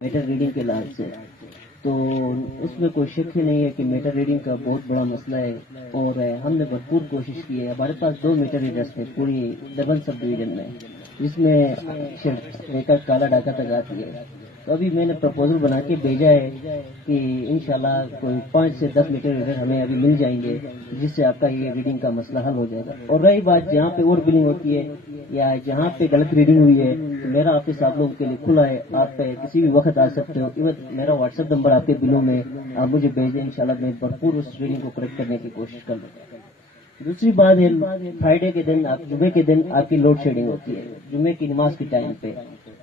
Meter reading کے لحاظ سے تو اس میں کوئی شک ہی نہیں ہے کہ میٹر ریڈنگ کا بہت بڑا مسئلہ ہے اور ہم نے بھرپور کوشش کی ہے. ہمارے پاس 2 میٹر ریڈرس تھے پوری ڈبل سب ڈویژن میں جس میں ایک کالا ڈاکہ تک آتی ہے. تو ابھی میں نے پرپوزل بنا کے بھیجا ہے کہ انشاءاللہ کوئی 5 سے 10 میٹر ریڈر ہمیں ابھی مل جائیں گے جس سے آپ کا یہ ریڈنگ کا مسئلہ حل ہو جائے گا. اور رہی بات جہاں پہ اوور بلنگ ہوتی ہے یا جہاں پہ غلط ریڈنگ ہوئی ہے تو میرا آفس آپ لوگوں کے لیے کھلا ہے. آپ پہ کسی بھی وقت آ سکتے ہو. ایون میرا واٹس ایپ نمبر آپ کے بلوں میں آپ مجھے بھیجیں. انشاءاللہ میں بھرپور اس ریڈنگ کو کریکٹ کرنے کی کوشش کر لوں گا. دوسری بات ہے فرائیڈے کے دن جمعے کے دن آپ کی لوڈ شیڈنگ ہوتی ہے جمعے کی نماز کے ٹائم پہ.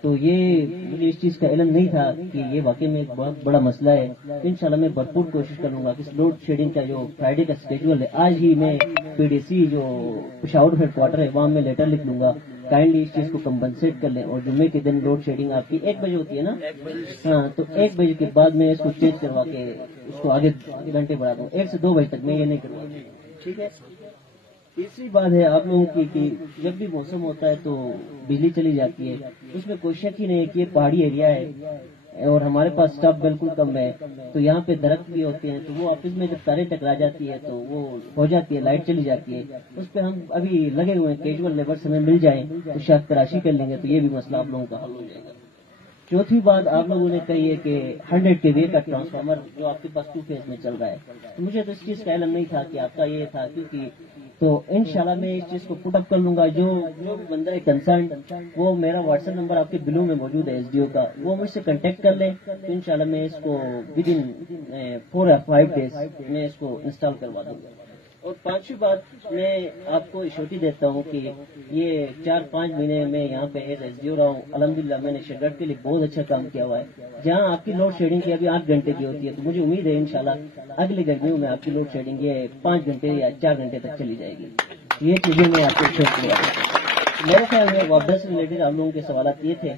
تو یہ مجھے اس چیز کا علم نہیں تھا کہ یہ واقعی میں ایک بہت بڑا مسئلہ ہے. انشاءاللہ میں بھرپور کوشش کروں گا کہ اس لوڈ شیڈنگ کا جو فرائیڈے کا اسکیجول ہے آج ہی میں پی ڈی سی جو پشاور ہیڈ کوارٹر ہے وہاں میں لیٹر لکھ لوں گا کائنڈلی اس چیز کو کمپنسیٹ کر لیں. اور جمعے کے دن لوڈ شیڈنگ آپ کی 1 بجے ہوتی ہے نا, ہاں تو 1 بجے کے بعد میں اس کو چینج کروا کے اس کو آگے گھنٹے بڑھا دوں. 1 سے 2 بجے تک میں یہ نہیں کروں. ٹھیک ہے. تیسری بات ہے آپ لوگوں کی کہ جب بھی موسم ہوتا ہے تو بجلی چلی جاتی ہے. اس میں کوئی شک ہی نہیں ہے کہ یہ پہاڑی ایریا ہے اور ہمارے پاس اسٹاف بالکل کم ہے. تو یہاں پہ درخت بھی ہوتے ہیں تو وہ آفس میں جب تاریں ٹکرا جاتی ہے تو وہ ہو جاتی ہے, لائٹ چلی جاتی ہے. اس پہ ہم ابھی لگے ہوئے ہیں کیجول لیبرس ہمیں مل جائیں تو شاید تراشی کر لیں گے تو یہ بھی مسئلہ آپ لوگوں کا حل ہو جائے گا. چوتھی بات آپ لوگوں نے کہی ہے کہ 100 kVA کا ٹرانسفارمر جو آپ کے پاس 2 فیز میں چل رہا ہے. تو مجھے تو اس چیز کا علم نہیں تھا کہ آپ کا یہ تھا کیونکہ تو انشاءاللہ میں اس چیز کو پٹ اپ کر لوں گا. جو بندہ ہے کنسرن وہ میرا واٹس ایپ نمبر آپ کے بلوں میں موجود ہے SDO کا, وہ مجھ سے کنٹیکٹ کر لیں تو انشاءاللہ میں اس کو ود ان 4 or 5 days میں اس کو انسٹال کروا دوں گا. اور 5ویں بات میں آپ کو ایشورٹی دیتا ہوں کہ یہ 4-5 مہینے میں یہاں پہ ایز SDO رہا ہوں. الحمدللہ میں نے شہرگڑھ کے لیے بہت اچھا کام کیا ہوا ہے. جہاں آپ کی لوڈ شیڈنگ کی ابھی 8 گھنٹے کی ہوتی ہے تو مجھے امید ہے انشاءاللہ اگلی گرمیوں میں آپ کی لوڈ شیڈنگ یہ 5 گھنٹے یا 4 گھنٹے تک چلی جائے گی. یہ چیزیں میں آپ کو شیئر کیا. میرے خیال میں وابڈا سے ریلیٹڈ آپ لوگوں کے سوالات یہ تھے.